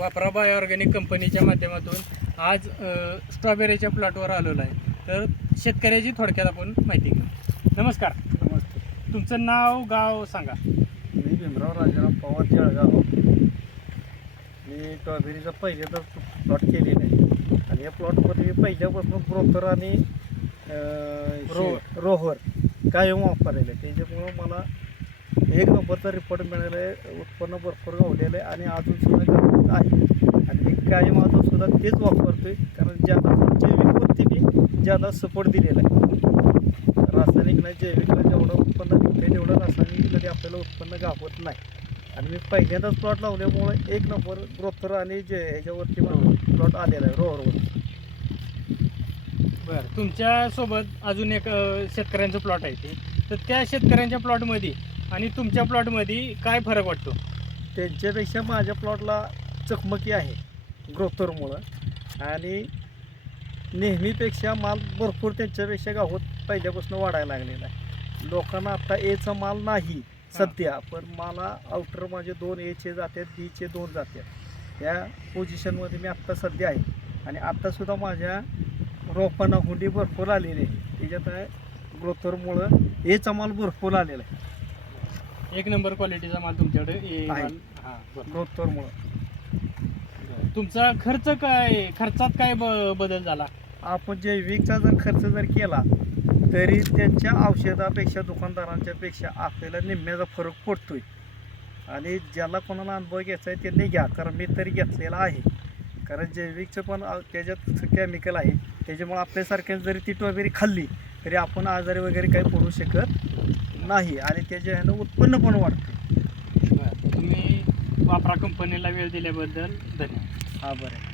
वापरा bye organic कंपनीच्या माध्यमातून आज स्ट्रॉबेरीच्या प्लॉटवर आलेलो आहे. तर शेतकऱ्याची थोडक्यात आपण माहिती घेऊ. नमस्कार. नमस्ते. तुमचं नाव गाव सांगा. मी भीमराव राजाराम पवार जळगाव. मी स्ट्रॉबेरीचा पहिल्यांदाच प्लॉट केलेला आहे आणि या प्लॉटमध्ये मी पहिल्यापासून ब्रोकर आणि रोहर कायम वापरलेलं आहे. त्याच्यामुळं मला एक नंबरचा रिपोर्ट मिळाला आहे. उत्पन्न भरपूर गावलेलं आहे आणि अजूनसुद्धा गावत आहे आणि मी कायम अजूनसुद्धा तेच वापरतो आहे. कारण ज्यादा जैविकवरती मी ज्यादा सपोर्ट दिलेला आहे. रासायनिक नाही, जैविकला जेवढं उत्पन्न निघतं तेवढं रासायनिक कधी आपल्याला उत्पन्न गावत नाही. आणि मी पहिल्यांदाच प्लॉट लावल्यामुळे एक नंबर ब्रोकर आणि जे ह्याच्यावरती प्लॉट आलेला आहे रोहरवर. बरं, तुमच्यासोबत अजून एक शेतकऱ्यांचं प्लॉट आहे ते, तर त्या शेतकऱ्यांच्या प्लॉटमध्ये आणि तुमच्या प्लॉटमध्ये काय फरक वाटतो? त्यांच्यापेक्षा माझ्या प्लॉटला चकमकी आहे ग्रोथरमुळं आणि नेहमीपेक्षा माल भरपूर त्यांच्यापेक्षा गावात पहिल्यापासून वाढायला लागलेला आहे. लोकांना आता एचा माल नाही सध्या, पण मला आउटर माझे 2 एचे जातात, बीचे 2 जातात. या पोझिशनमध्ये मी आत्ता सध्या आहे आणि आत्तासुद्धा माझ्या रोपांना हुंडी भरपूर आलेली आहे. त्याच्यात ग्रोथरमुळं एचा माल भरपूर आलेला आहे. एक नंबर क्वालिटीचा माल तुमच्याकडे आहे. हां, बरं. ग्रोथरमुळं तुमचा खर्च काय, खर्चात काय बदल झाला? आपण जैविकचा जर खर्च जर केला तरी त्यांच्या औषधापेक्षा दुकानदारांच्या पेक्षा आपल्याला निम्म्याचा फरक पडतोय. आणि ज्याला कोणाला अनुभव घ्यायचा आहे त्यांनी घ्या, कारण मी तरी घेतलेला आहे. कारण जैविकचं पण त्याच्यात केमिकल आहे, त्याच्यामुळे आपल्यासारख्याने जरी ती स्ट्रॉबेरी खाल्ली तरी आपण आजारी वगैरे काही पडू शकत नाही आणि त्याच्या ह्यानं उत्पन्न पण वाढते. तुम्ही वापरा कंपनीला वेळ दिल्याबद्दल धन्यवाद. हा, बरं.